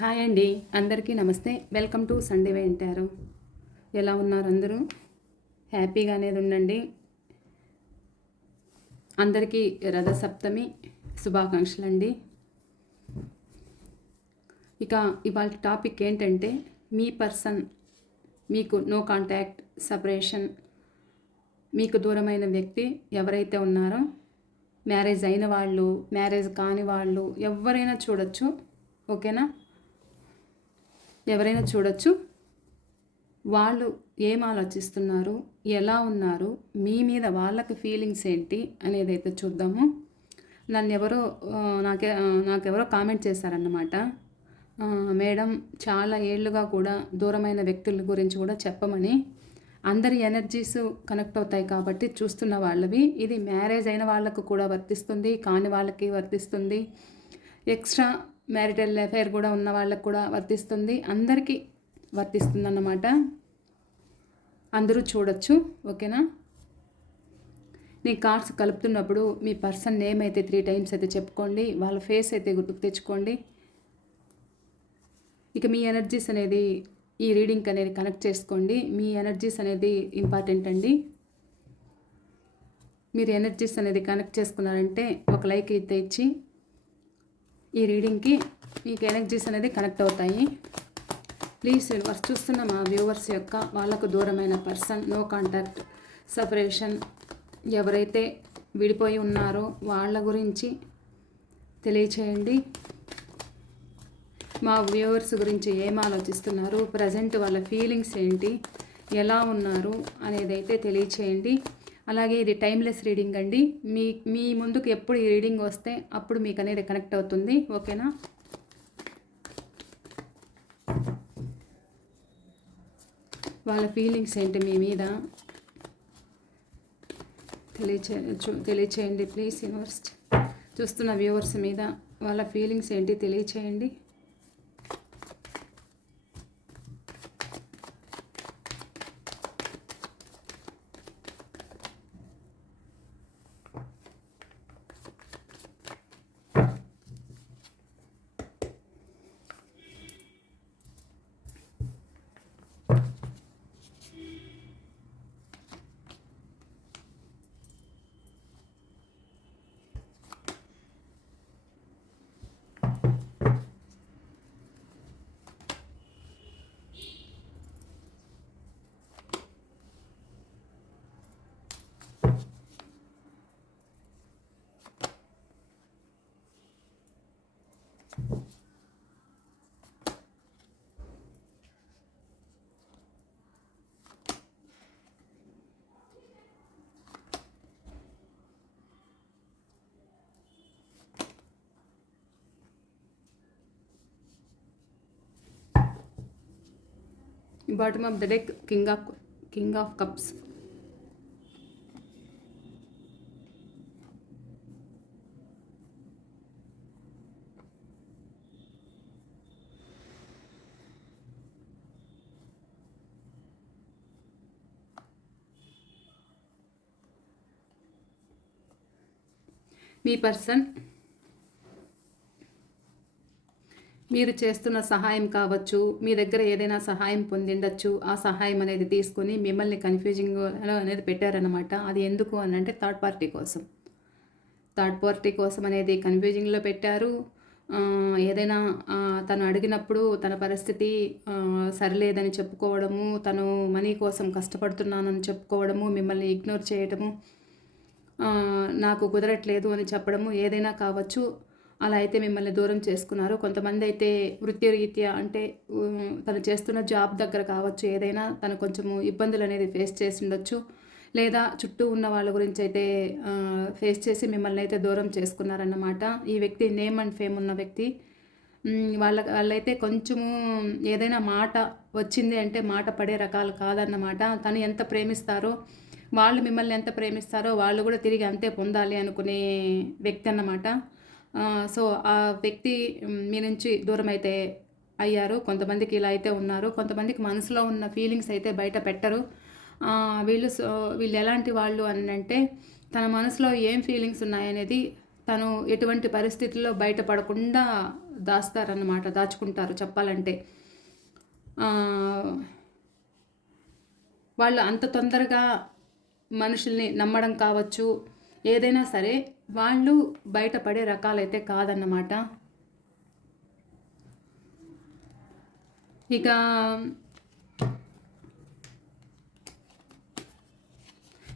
Hi అండి, అందరికీ నమస్తే. వెల్కమ్ టు సండే వెంటారు. ఎలా ఉన్నారు అందరూ? హ్యాపీగా అనేది ఉండండి. అందరికీ రథసప్తమి శుభాకాంక్షలు అండి. ఇక ఇవాళ టాపిక్ ఏంటంటే, మీ పర్సన్ మీకు నో కాంటాక్ట్, సపరేషన్, మీకు దూరమైన వ్యక్తి ఎవరైతే ఉన్నారో, మ్యారేజ్ అయిన వాళ్ళు, మ్యారేజ్ కాని వాళ్ళు ఎవరైనా చూడొచ్చు. ఓకేనా? ఎవరైనా చూడొచ్చు. వాళ్ళు ఏం ఆలోచిస్తున్నారు, ఎలా ఉన్నారు, మీ మీద వాళ్ళకి ఫీలింగ్స్ ఏంటి అనేది అయితే చూద్దాము. నన్ను ఎవరో నాకెవరో కామెంట్ చేశారన్నమాట. మేడం, చాలా ఏళ్ళుగా కూడా దూరమైన వ్యక్తుల గురించి కూడా చెప్పమని. అందరి ఎనర్జీస్ కనెక్ట్ అవుతాయి కాబట్టి చూస్తున్న వాళ్ళవి. ఇది మ్యారేజ్ అయిన వాళ్ళకు కూడా వర్తిస్తుంది, కాని వాళ్ళకి వర్తిస్తుంది, ఎక్స్ట్రా మ్యారిటల్ అఫైర్ కూడా ఉన్న వాళ్ళకు కూడా వర్తిస్తుంది, అందరికీ వర్తిస్తుంది అన్నమాట. అందరూ చూడొచ్చు. ఓకేనా? నేను కార్డ్స్ కలుపుతున్నప్పుడు మీ పర్సన్ నేమ్ అయితే 3 టైమ్స్ అయితే చెప్పుకోండి, వాళ్ళ ఫేస్ అయితే గుర్తుకు తెచ్చుకోండి. ఇక మీ ఎనర్జీస్ అనేది ఈ రీడింగ్ అనేది కనెక్ట్ చేసుకోండి. మీ ఎనర్జీస్ అనేది ఇంపార్టెంట్ అండి. మీరు ఎనర్జీస్ అనేది కనెక్ట్ చేసుకున్నారంటే ఒక లైక్ అయితే ఇచ్చి, ఈ రీడింగ్కి మీకు ఎనర్జీస్ అనేది కనెక్ట్ అవుతాయి. ప్లీజ్ యూనివర్స్, చూస్తున్న మా వ్యూవర్స్ యొక్క వాళ్ళకు దూరమైన పర్సన్, నో కాంటాక్ట్, సపరేషన్, ఎవరైతే విడిపోయి ఉన్నారో వాళ్ళ గురించి తెలియచేయండి. మా వ్యూవర్స్ గురించి ఏం ఆలోచిస్తున్నారు, ప్రజెంట్ వాళ్ళ ఫీలింగ్స్ ఏంటి, ఎలా ఉన్నారు అనేది అయితే తెలియచేయండి. అలాగే ఇది టైమ్లెస్ రీడింగ్ అండి. మీ ముందుకు ఎప్పుడు ఈ రీడింగ్ వస్తే అప్పుడు మీకు అనేది కనెక్ట్ అవుతుంది. ఓకేనా? వాళ్ళ ఫీలింగ్స్ ఏంటి మీ మీద తెలియచేయండి ప్లీజ్ యూనివర్స్. చూస్తున్న వ్యూవర్స్ మీద వాళ్ళ ఫీలింగ్స్ ఏంటి తెలియచేయండి. Bottom of the deck, King of Cups. Me person మీరు చేస్తున్న సహాయం కావచ్చు, మీ దగ్గర ఏదైనా సహాయం పొందిండొచ్చు. ఆ సహాయం అనేది తీసుకొని మిమ్మల్ని కన్ఫ్యూజింగ్లో అనేది పెట్టారనమాట. అది ఎందుకు అని అంటే థర్డ్ పార్టీ కోసం అనేది కన్ఫ్యూజింగ్లో పెట్టారు. ఏదైనా తను అడిగినప్పుడు తన పరిస్థితి సరిలేదని చెప్పుకోవడము, తను మనీ కోసం కష్టపడుతున్నానని చెప్పుకోవడము, మిమ్మల్ని ఇగ్నోర్ చేయడము, నాకు కుదరట్లేదు అని చెప్పడము, ఏదైనా కావచ్చు. అలా అయితే మిమ్మల్ని దూరం చేసుకున్నారు. కొంతమంది అయితే వృత్తిరీత్యా అంటే తను చేస్తున్న జాబ్ దగ్గర కావచ్చు, ఏదైనా తను కొంచెము ఇబ్బందులు అనేది ఫేస్ చేసి ఉండొచ్చు. లేదా చుట్టూ ఉన్న వాళ్ళ గురించి అయితే ఫేస్ చేసి మిమ్మల్ని అయితే దూరం చేసుకున్నారన్నమాట. ఈ వ్యక్తి నేమ్ అండ్ ఫేమ్ ఉన్న వ్యక్తి. వాళ్ళైతే కొంచెము ఏదైనా మాట వచ్చింది అంటే మాట పడే రకాలు కాదన్నమాట. తను ఎంత ప్రేమిస్తారో, వాళ్ళు మిమ్మల్ని ఎంత ప్రేమిస్తారో వాళ్ళు కూడా తిరిగి అంతే పొందాలి అనుకునే వ్యక్తి అన్నమాట. సో ఆ వ్యక్తి మీ నుంచి దూరం అయితే అయ్యారు. కొంతమందికి ఇలా అయితే ఉన్నారు. కొంతమందికి మనసులో ఉన్న ఫీలింగ్స్ అయితే బయట పెట్టరు. వీళ్ళు ఎలాంటి వాళ్ళు అని అంటే, తన మనసులో ఏం ఫీలింగ్స్ ఉన్నాయనేది తను ఎటువంటి పరిస్థితుల్లో బయటపడకుండా దాస్తారన్నమాట, దాచుకుంటారు చెప్పాలంటే. వాళ్ళు అంత తొందరగా మనుషుల్ని నమ్మడం కావచ్చు, ఏదైనా సరే వాళ్ళు బయటపడే రకాలైతే కాదన్నమాట. ఇక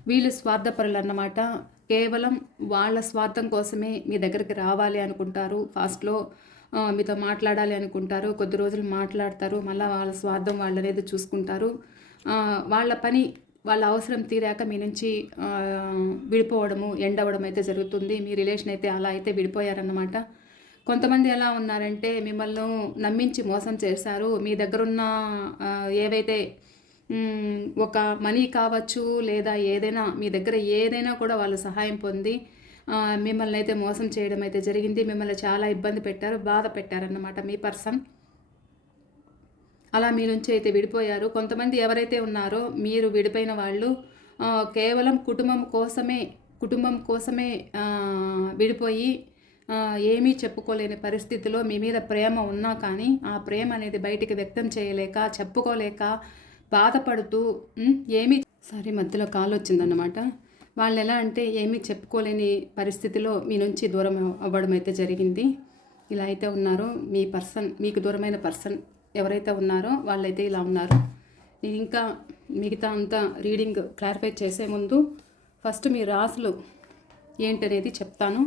వీళ్ళు స్వార్థపరులు అన్నమాట. కేవలం వాళ్ళ స్వార్థం కోసమే మీ దగ్గరికి రావాలి అనుకుంటారు. ఫాస్ట్లో మీతో మాట్లాడాలి అనుకుంటారు. కొద్ది రోజులు మాట్లాడతారు, మళ్ళీ వాళ్ళ స్వార్థం వాళ్ళనేది చూసుకుంటారు. వాళ్ళ పని వాళ్ళ అవసరం తీరాక మీ నుంచి విడిపోవడము, ఎండవడం అయితే జరుగుతుంది. మీ రిలేషన్ అయితే అలా అయితే విడిపోయారన్నమాట. కొంతమంది ఎలా ఉన్నారంటే మిమ్మల్ని నమ్మించి మోసం చేశారు. మీ దగ్గరున్న ఏవైతే ఒక మనీ కావచ్చు, లేదా ఏదైనా మీ దగ్గర ఏదైనా కూడా వాళ్ళు సహాయం పొంది మిమ్మల్ని అయితే మోసం చేయడం అయితే జరిగింది. మిమ్మల్ని చాలా ఇబ్బంది పెట్టారు, బాధ పెట్టారన్నమాట మీ పర్సన్. అలా మీ నుంచి అయితే విడిపోయారు. కొంతమంది ఎవరైతే ఉన్నారో మీరు విడిపోయిన వాళ్ళు కేవలం కుటుంబం కోసమే విడిపోయి ఏమీ చెప్పుకోలేని పరిస్థితిలో మీ మీద ప్రేమ ఉన్నా కానీ ఆ ప్రేమ అనేది బయటికి వ్యక్తం చేయలేక, చెప్పుకోలేక, బాధపడుతూ మధ్యలో కాల్ వచ్చిందన్నమాట. వాళ్ళు ఎలా అంటే ఏమీ చెప్పుకోలేని పరిస్థితిలో మీ నుంచి దూరం అవ్వడం అయితే జరిగింది. ఇలా అయితే ఉన్నారు మీ పర్సన్. మీకు దూరమైన పర్సన్ ఎవరైతే ఉన్నారో వాళ్ళైతే ఇలా ఉన్నారు. నేను ఇంకా మిగతా అంతా రీడింగ్ క్లారిఫై చేసే ముందు ఫస్ట్ మీ రాశులు ఏంటనేది చెప్తాను.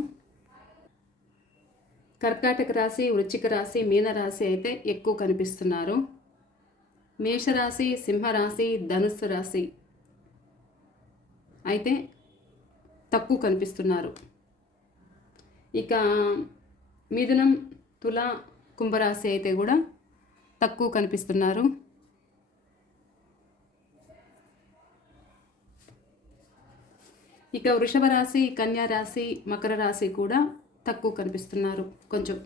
కర్కాటక రాశి, వృశ్చిక రాశి, మీన రాశి అయితే ఎక్కువ కనిపిస్తున్నారు. మేషరాశి, సింహరాశి, ధనుస్సు రాశి అయితే తక్కువ కనిపిస్తున్నారు. ఇక మిథునం, తుల, కుంభరాశి అయితే కూడా తక్కువ కనిపిస్తున్నారు. ఇక వృషభ రాశి, కన్యా రాశి, మకర రాశి కూడా తక్కువ కనిపిస్తున్నారు. కొంచెం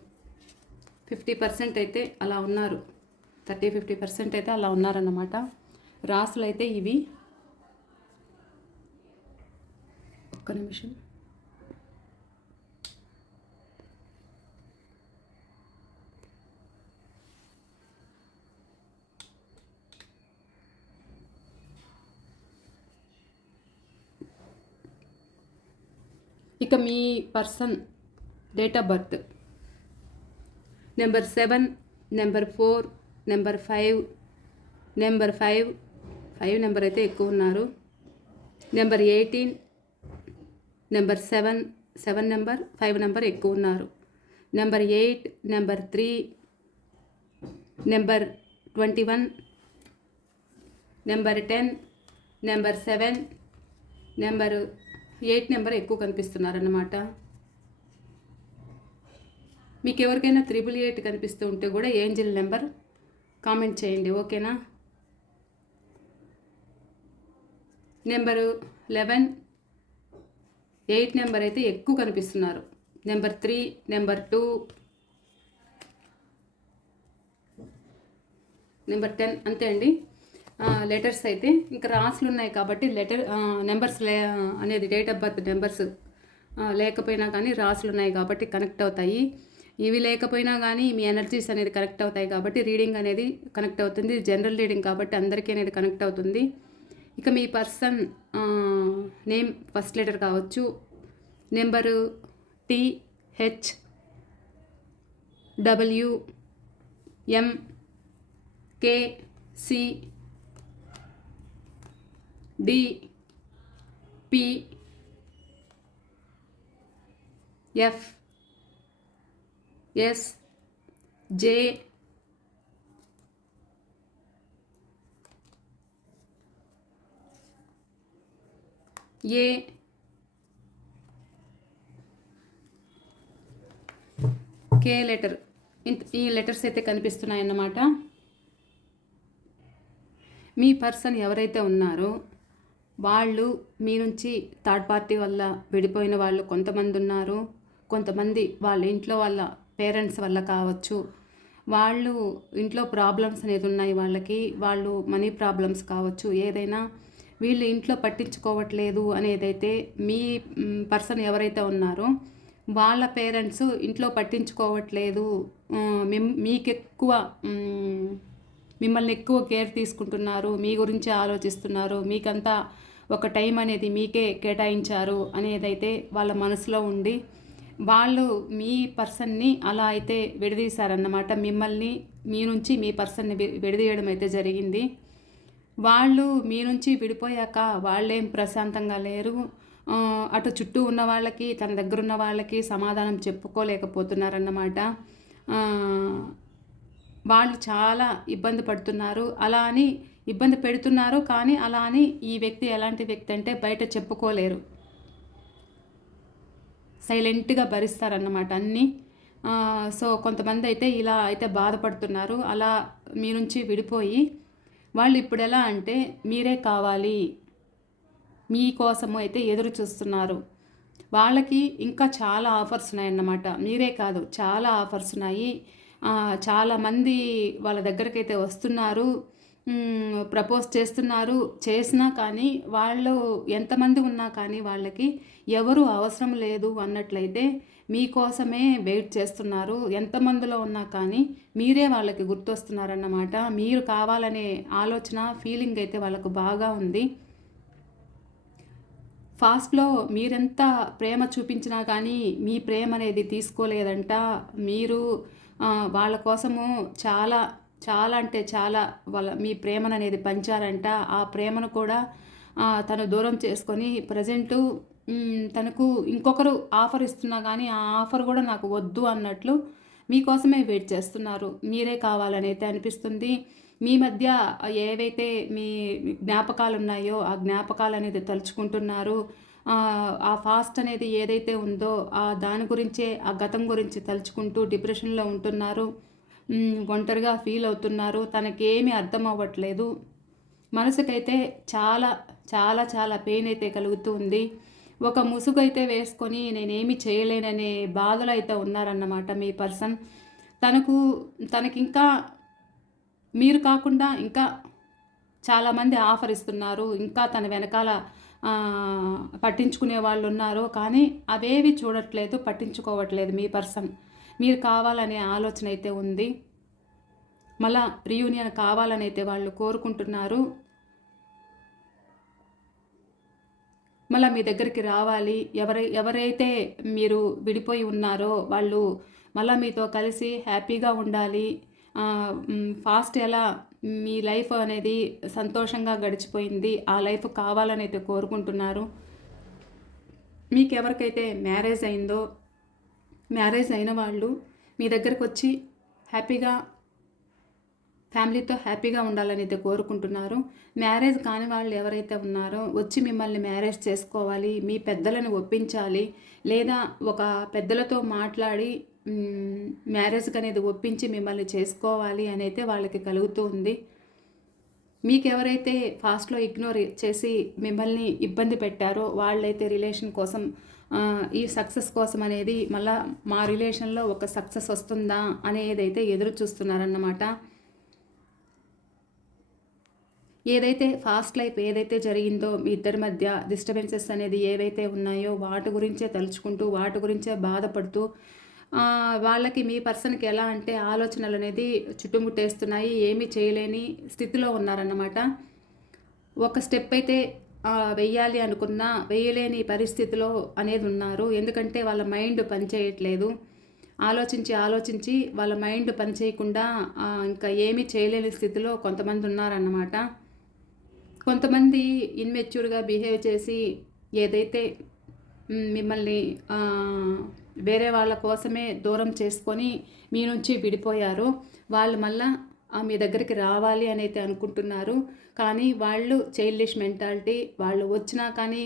50% అయితే అలా ఉన్నారు. 30-50% అయితే అలా ఉన్నారన్నమాట. రాశులు అయితే ఇవి. ఒక్క నిమిషం. ఇక మీ person date of birth number 7, number 4, number 5, number 5 number అయితే ఎక్కువ ఉన్నారు. నెంబర్ 18, నెంబర్ 7 నెంబర్, 5 నెంబర్ ఎక్కువ ఉన్నారు. Number 8, number 3, number 21, number 10, number 7, number 8 number ఎక్కువ కనిపిస్తున్నారన్నమాట. మీకు ఎవరికైనా 888 కనిపిస్తూ ఉంటే కూడా ఏంజిల్ నెంబర్ కామెంట్ చేయండి, ఓకేనా. నెంబరు 11, 8 నెంబర్ అయితే ఎక్కువ కనిపిస్తున్నారు. నెంబర్ 3, నెంబర్ 2, నెంబర్ 10 అంతే అండి. లెటర్స్ అయితే ఇంకా రాసులు ఉన్నాయి కాబట్టి నెంబర్స్ అనేది డేట్ ఆఫ్ బర్త్ నెంబర్స్ లేకపోయినా కానీ రాసులు ఉన్నాయి కాబట్టి కనెక్ట్ అవుతాయి. ఇవి లేకపోయినా కానీ మీ ఎనర్జీస్ అనేది కనెక్ట్ అవుతాయి కాబట్టి రీడింగ్ అనేది కనెక్ట్ అవుతుంది. జనరల్ రీడింగ్ కాబట్టి అందరికీ అనేది కనెక్ట్ అవుతుంది. ఇక మీ పర్సన్ నేమ్ ఫస్ట్ లెటర్ కావచ్చు, number TH WM KC DP FSJ A K letter. ఈ లెటర్స్ అయితే కనిపిస్తున్నాయన్నమాట. మీ పర్సన్ ఎవరైతే ఉన్నారో వాళ్ళు మీ నుంచి థర్డ్ పార్టీ వల్ల విడిపోయిన వాళ్ళు కొంతమంది ఉన్నారు. కొంతమంది వాళ్ళ ఇంట్లో వాళ్ళ పేరెంట్స్ వల్ల కావచ్చు. వాళ్ళు ఇంట్లో ప్రాబ్లమ్స్ అనేది ఉన్నాయి వాళ్ళకి. వాళ్ళు మనీ ప్రాబ్లమ్స్ కావచ్చు. ఏదైనా వీళ్ళు ఇంట్లో పట్టించుకోవట్లేదు అనేదైతే మీ పర్సన్ ఎవరైతే ఉన్నారో వాళ్ళ పేరెంట్స్ ఇంట్లో పట్టించుకోవట్లేదు, మీకెక్కువ మిమ్మల్ని ఎక్కువ కేర్ తీసుకుంటున్నారు, మీ గురించి ఆలోచిస్తున్నారు, మీకంతా ఒక టైం అనేది మీకే కేటాయించారు అనేదైతే వాళ్ళ మనసులో ఉండి వాళ్ళు మీ పర్సన్ని అలా అయితే విడదీశారన్నమాట. మిమ్మల్ని మీ నుంచి మీ పర్సన్ని విడదీయడం అయితే జరిగింది. వాళ్ళు మీ నుంచి విడిపోయాక వాళ్ళేం ప్రశాంతంగా లేరు. అటు చుట్టూ ఉన్న వాళ్ళకి, తన దగ్గర ఉన్న వాళ్ళకి సమాధానం చెప్పుకోలేకపోతున్నారన్నమాట. వాళ్ళు చాలా ఇబ్బంది పడుతున్నారు. అలా అని ఇబ్బంది పెడుతున్నారు, కానీ అలా అని ఈ వ్యక్తి ఎలాంటి వ్యక్తి అంటే బయట చెప్పుకోలేరు. సైలెంట్గా భరిస్తారన్నమాట అన్నీ. సో కొంతమంది అయితే ఇలా అయితే బాధపడుతున్నారు. అలా మీ నుంచి విడిపోయి వాళ్ళు ఇప్పుడు ఎలా అంటే మీరే కావాలి, మీకోసము అయితే ఎదురు చూస్తున్నారు. వాళ్ళకి ఇంకా చాలా ఆఫర్స్ ఉన్నాయన్నమాట. మీరే కాదు, చాలా ఆఫర్స్ ఉన్నాయి. చాలామంది వాళ్ళ దగ్గరకైతే వస్తున్నారు, ప్రపోజ్ చేస్తున్నారు. చేసినా కానీ వాళ్ళు ఎంతమంది ఉన్నా కానీ వాళ్ళకి ఎవరు అవసరం లేదు అన్నట్లయితే మీకోసమే వెయిట్ చేస్తున్నారు. ఎంతమందిలో ఉన్నా కానీ మీరే వాళ్ళకి గుర్తొస్తున్నారన్నమాట. మీరు కావాలనే ఆలోచన, ఫీలింగ్ అయితే వాళ్ళకు బాగా ఉంది. ఫాస్ట్లో మీరెంత ప్రేమ చూపించినా కానీ మీ ప్రేమ అనేది తీసుకోలేదంట. మీరు వాళ్ళ కోసము చాలా చాలా అంటే చాలా మీ ప్రేమను అనేది పంచారంట. ఆ ప్రేమను కూడా తను దూరం చేసుకొని ప్రజెంటు తనకు ఇంకొకరు ఆఫర్ ఇస్తున్నా కానీ ఆ ఆఫర్ కూడా నాకు వద్దు అన్నట్లు మీకోసమే వెయిట్ చేస్తున్నారు. మీరే కావాలని అయితే అనిపిస్తుంది. మీ మధ్య ఏవైతే మీ జ్ఞాపకాలు ఉన్నాయో ఆ జ్ఞాపకాలు అనేది తలుచుకుంటున్నారు. ఆ ఫాస్ట్ అనేది ఏదైతే ఉందో దాని గురించే, ఆ గతం గురించి తలుచుకుంటూ డిప్రెషన్లో ఉంటున్నారు. ఒంటరిగా ఫీల్ అవుతున్నారు. తనకేమీ అర్థం అవ్వట్లేదు. మనసుకైతే చాలా చాలా చాలా పెయిన్ అయితే కలుగుతూ ఉంది. ఒక ముసుగు అయితే వేసుకొని నేనేమి చేయలేననే బాధలు అయితే ఉన్నారన్నమాట మీ పర్సన్. తనకింకా మీరు కాకుండా ఇంకా చాలామంది ఆఫర్ ఇస్తున్నారు. ఇంకా తన వెనకాల పట్టించుకునే వాళ్ళు ఉన్నారు. కానీ అవేవి చూడట్లేదు, పట్టించుకోవట్లేదు మీ పర్సన్. మీరు కావాలనే ఆలోచన అయితే ఉంది. మళ్ళా రీయూనియన్ కావాలని అయితే వాళ్ళు కోరుకుంటున్నారు. మళ్ళీ మీ దగ్గరికి రావాలి. ఎవరైతే మీరు విడిపోయి ఉన్నారో వాళ్ళు మళ్ళీ మీతో కలిసి హ్యాపీగా ఉండాలి. ఫాస్ట్ ఎలా మీ లైఫ్ అనేది సంతోషంగా గడిచిపోయింది, ఆ లైఫ్ కావాలని అయితే కోరుకుంటున్నారు. మీకు ఎవరికైతే మ్యారేజ్ అయిందో, మ్యారేజ్ అయిన వాళ్ళు మీ దగ్గరకు వచ్చి హ్యాపీగా ఫ్యామిలీతో హ్యాపీగా ఉండాలని అయితే కోరుకుంటున్నారు. మ్యారేజ్ కాని వాళ్ళు ఎవరైతే ఉన్నారో వచ్చి మిమ్మల్ని మ్యారేజ్ చేసుకోవాలి, మీ పెద్దలను ఒప్పించాలి, లేదా ఒక పెద్దలతో మాట్లాడి మ్యారేజ్కి అనేది ఒప్పించి మిమ్మల్ని చేసుకోవాలి అని అయితే వాళ్ళకి కలుగుతూ ఉంది. మీకు ఎవరైతే ఫాస్ట్లో ఇగ్నోర్ చేసి మిమ్మల్ని ఇబ్బంది పెట్టారో వాళ్ళైతే రిలేషన్ కోసం, ఈ సక్సెస్ కోసం అనేది మళ్ళా మా రిలేషన్లో ఒక సక్సెస్ వస్తుందా అనేదైతే ఎదురు చూస్తున్నారన్నమాట. ఏదైతే ఫాస్ట్ లైఫ్ ఏదైతే జరిగిందో మీ ఇద్దరి మధ్య డిస్టర్బెన్సెస్ అనేది ఏవైతే ఉన్నాయో వాటి గురించే తలుచుకుంటూ, వాటి గురించే బాధపడుతూ, వాళ్ళకి మీ పర్సన్కి ఎలా అంటే ఆలోచనలు అనేది చుట్టుముట్టేస్తున్నాయి. ఏమీ చేయలేని స్థితిలో ఉన్నారన్నమాట. ఒక స్టెప్ అయితే వెయ్యాలి అనుకున్నా వేయలేని పరిస్థితిలో అనేది ఉన్నారు. ఎందుకంటే వాళ్ళ మైండ్ పనిచేయట్లేదు. ఆలోచించి వాళ్ళ మైండ్ పనిచేయకుండా ఇంకా ఏమీ చేయలేని స్థితిలో కొంతమంది ఉన్నారన్నమాట. కొంతమంది ఇన్మెచ్యూర్గా బిహేవ్ చేసి ఏదైతే మిమ్మల్ని వేరే వాళ్ళ కోసమే దూరం చేసుకొని మీ నుంచి విడిపోయారో వాళ్ళు మళ్ళా మీ దగ్గరికి రావాలి అని అయితే అనుకుంటున్నారు. కానీ వాళ్ళు చైల్డిష్ మెంటాలిటీ. వాళ్ళు వచ్చినా కానీ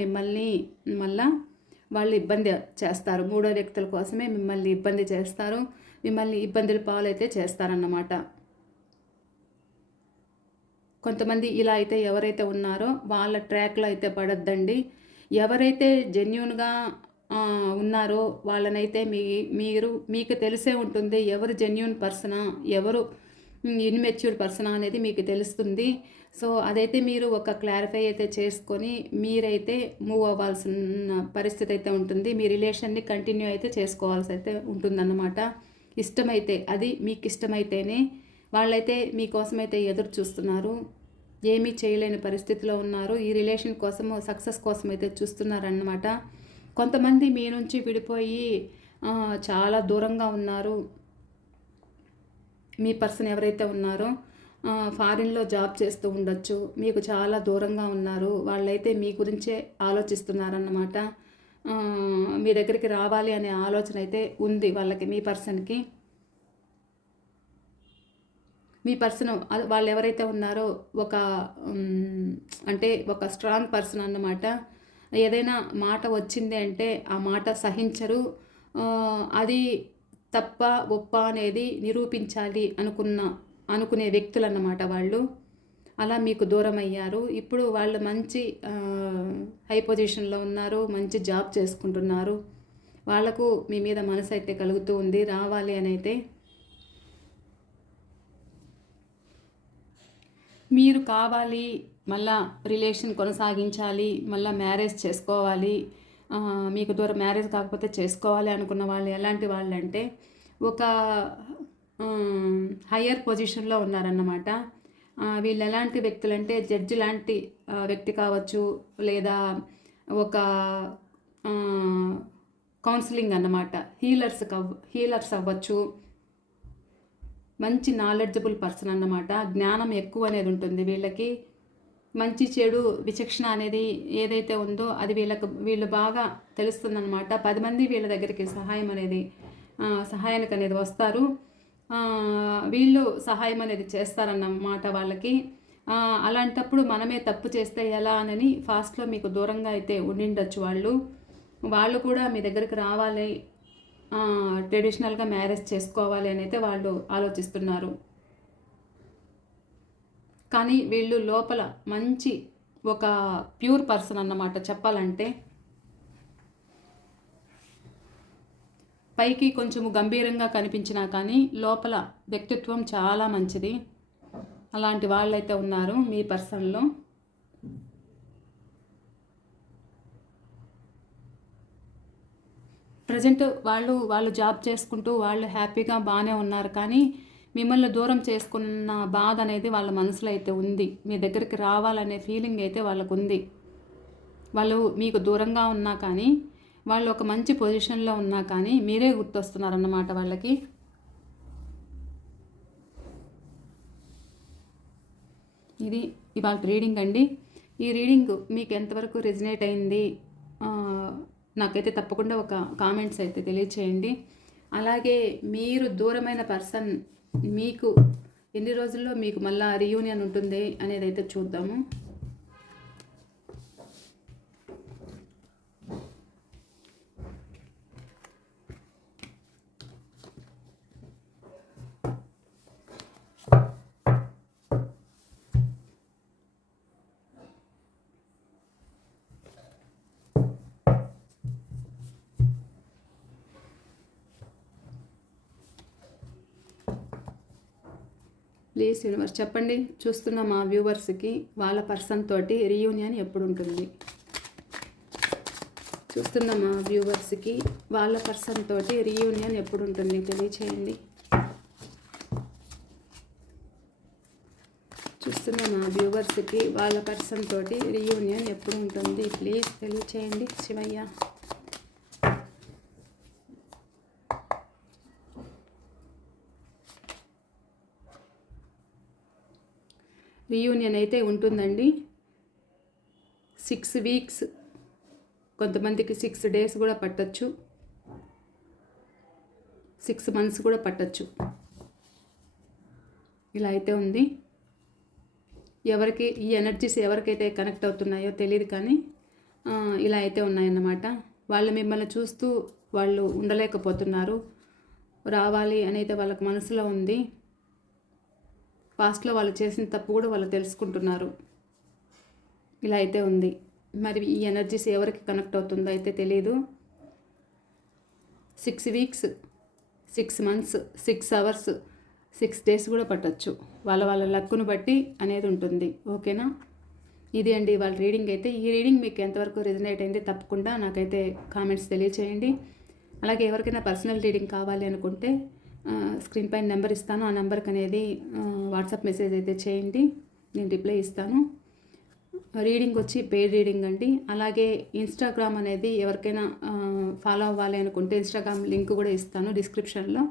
మిమ్మల్ని వాళ్ళు ఇబ్బంది చేస్తారు. మూడో వ్యక్తుల కోసమే మిమ్మల్ని ఇబ్బంది చేస్తారు. మిమ్మల్ని ఇబ్బందుల పాలైతే చేస్తారన్నమాట. కొంతమంది ఇలా అయితే ఎవరైతే ఉన్నారో వాళ్ళ ట్రాక్లో అయితే పడొద్దండి. ఎవరైతే జెన్యూన్గా ఉన్నారో వాళ్ళనైతే మీకు తెలిసే ఉంటుంది. ఎవరు జెన్యూన్ పర్సనా, ఎవరు ఇన్మెచ్యూర్డ్ పర్సనా అనేది మీకు తెలుస్తుంది. సో అదైతే మీరు ఒక క్లారిఫై అయితే చేసుకొని మీరైతే మూవ్ అవ్వాల్సిన పరిస్థితి అయితే ఉంటుంది. మీ రిలేషన్ని కంటిన్యూ అయితే చేసుకోవాల్సి అయితే ఉంటుందన్నమాట. ఇష్టమైతే, అది మీకు ఇష్టమైతేనే వాళ్ళైతే మీకోసమైతే ఎదురు చూస్తున్నారు. ఏమీ చేయలేని పరిస్థితిలో ఉన్నారు. ఈ రిలేషన్ కోసము, సక్సెస్ కోసం అయితే చూస్తున్నారన్నమాట. కొంతమంది మీ నుంచి విడిపోయి చాలా దూరంగా ఉన్నారు. మీ పర్సన్ ఎవరైతే ఉన్నారో ఫారిన్లో జాబ్ చేస్తూ ఉండొచ్చు. మీకు చాలా దూరంగా ఉన్నారు. వాళ్ళైతే మీ గురించే ఆలోచిస్తున్నారన్నమాట. మీ దగ్గరికి రావాలి అనే ఆలోచన అయితే ఉంది వాళ్ళకి, మీ పర్సన్కి. మీ పర్సన్ వాళ్ళు ఎవరైతే ఉన్నారో అంటే ఒక స్ట్రాంగ్ పర్సన్ అన్నమాట. ఏదైనా మాట వచ్చింది అంటే ఆ మాట సహించరు. అది తప్ప ఒప్ప అనేది నిరూపించాలి అనుకునే వ్యక్తులు అన్నమాట వాళ్ళు. అలా మీకు దూరం అయ్యారు. ఇప్పుడు వాళ్ళు మంచి హై పొజిషన్లో ఉన్నారు, మంచి జాబ్ చేసుకుంటున్నారు. వాళ్లకు మీ మీద మనసు అయితే కలుగుతూ ఉంది, రావాలి అని అయితే. మీరు కావాలి, మళ్ళా రిలేషన్ కొనసాగించాలి, మళ్ళీ మ్యారేజ్ చేసుకోవాలి, మీకు దూరం మ్యారేజ్ కాకపోతే చేసుకోవాలి అనుకున్న వాళ్ళు ఎలాంటి వాళ్ళు అంటే ఒక హయ్యర్ పొజిషన్లో ఉన్నారన్నమాట. వీళ్ళు ఎలాంటి వ్యక్తులు అంటే జడ్జి లాంటి వ్యక్తి కావచ్చు, లేదా ఒక కౌన్సిలింగ్ అన్నమాట, హీలర్స్ అవ్వచ్చు. మంచి నాలెడ్జబుల్ పర్సన్ అన్నమాట. జ్ఞానం ఎక్కువ అనేది ఉంటుంది వీళ్ళకి. మంచి చెడు విచక్షణ అనేది ఏదైతే ఉందో అది వీళ్ళు బాగా తెలుస్తుందన్నమాట. 10 మంది వీళ్ళ దగ్గరికి సహాయానికి అనేది వస్తారు. వీళ్ళు సహాయం అనేది చేస్తారన్నమాట వాళ్ళకి. అలాంటప్పుడు మనమే తప్పు చేస్తే ఎలా అని ఫాస్ట్లో మీకు దూరంగా అయితే ఉండిండొచ్చు వాళ్ళు కూడా మీ దగ్గరికి రావాలి, ట్రెడిషనల్గా మ్యారేజ్ చేసుకోవాలి అని అయితే వాళ్ళు ఆలోచిస్తున్నారు. కానీ వీళ్ళు లోపల మంచి ఒక ప్యూర్ పర్సన్ అన్నమాట చెప్పాలంటే. పైకి కొంచెము గంభీరంగా కనిపించినా కానీ లోపల వ్యక్తిత్వం చాలా మంచిది. అలాంటి వాళ్ళైతే ఉన్నారు మీ పర్సన్లో. ప్రజెంట్ వాళ్ళు జాబ్ చేసుకుంటూ వాళ్ళు హ్యాపీగా బాగానే ఉన్నారు. కానీ మిమ్మల్ని దూరం చేసుకున్న బాధ అనేది వాళ్ళ మనసులో అయితే ఉంది. మీ దగ్గరికి రావాలనే ఫీలింగ్ అయితే వాళ్ళకు ఉంది. వాళ్ళు మీకు దూరంగా ఉన్నా కానీ, వాళ్ళు ఒక మంచి పొజిషన్లో ఉన్నా కానీ మీరే గుర్తొస్తున్నారన్నమాట వాళ్ళకి. ఇది ఇవాళ రీడింగ్ అండి. ఈ రీడింగ్ మీకు ఎంతవరకు రెజినేట్ అయింది నాకైతే తప్పకుండా ఒక కామెంట్స్ అయితే తెలియచేయండి. అలాగే మీరు దూరమైన పర్సన్ మీకు ఎన్ని రోజుల్లో మీకు మళ్ళీ రీయూనియన్ ఉంటుంది అనేది అయితే చూద్దాము. ప్లీజ్ యూనివర్స్ చెప్పండి, చూస్తున్న మా వ్యూవర్స్కి వాళ్ళ పర్సన్ తోటి రీయూనియన్ ఎప్పుడు ఉంటుంది? చూస్తున్న మా వ్యూవర్స్కి వాళ్ళ పర్సన్ తోటి రీయూనియన్ ఎప్పుడు ఉంటుంది తెలియచేయండి. చూస్తున్న మా వ్యూవర్స్కి వాళ్ళ పర్సన్ తోటి రీయూనియన్ ఎప్పుడు ఉంటుంది ప్లీజ్ తెలియచేయండి శివయ్య. రీయూనియన్ అయితే ఉంటుందండి. 6 వీక్స్, కొంతమందికి 6 డేస్ కూడా పట్టచ్చు, 6 మంత్స్ కూడా పట్టచ్చు. ఇలా అయితే ఉంది. ఈ ఎనర్జీస్ ఎవరికైతే కనెక్ట్ అవుతున్నాయో తెలియదు కానీ ఇలా అయితే ఉన్నాయన్నమాట. వాళ్ళు మిమ్మల్ని చూస్తూ వాళ్ళు ఉండలేకపోతున్నారు. రావాలి అనేది వాళ్ళకి మనసులో ఉంది. పాస్ట్లో వాళ్ళు చేసిన తప్పు కూడా వాళ్ళు తెలుసుకుంటున్నారు. ఇలా అయితే ఉంది. మరి ఈ ఎనర్జీస్ ఎవరికి కనెక్ట్ అవుతుందో అయితే తెలియదు. 6 వీక్స్, 6 మంత్స్, 6 అవర్స్, 6 డేస్ కూడా పట్టచ్చు. వాళ్ళ లక్కును బట్టి అనేది ఉంటుంది. ఓకేనా? ఇది అండి వాళ్ళ రీడింగ్ అయితే. ఈ రీడింగ్ మీకు ఎంతవరకు రెజనేట్ అయింది తప్పకుండా నాకైతే కామెంట్స్ తెలియచేయండి. అలాగే ఎవరికైనా పర్సనల్ రీడింగ్ కావాలి అనుకుంటే స్క్రీన్ పైన నెంబర్ ఇస్తాను. ఆ నెంబర్కి అనేది వాట్సాప్ మెసేజ్ అయితే చేయండి, నేను రిప్లై ఇస్తాను. రీడింగ్ వచ్చి పెయిడ్ రీడింగ్ అండి. అలాగే ఇన్స్టాగ్రామ్ అనేది ఎవరికైనా ఫాలో అవ్వాలి అనుకుంటే ఇన్స్టాగ్రామ్ లింక్ కూడా ఇస్తాను డిస్క్రిప్షన్లో.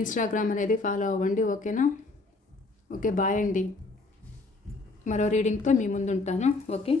ఇన్స్టాగ్రామ్ అనేది ఫాలో అవ్వండి, ఓకేనా? ఓకే, బాయ్ అండి. మరో రీడింగ్తో మీ ముందు ఉంటాను. ఓకే.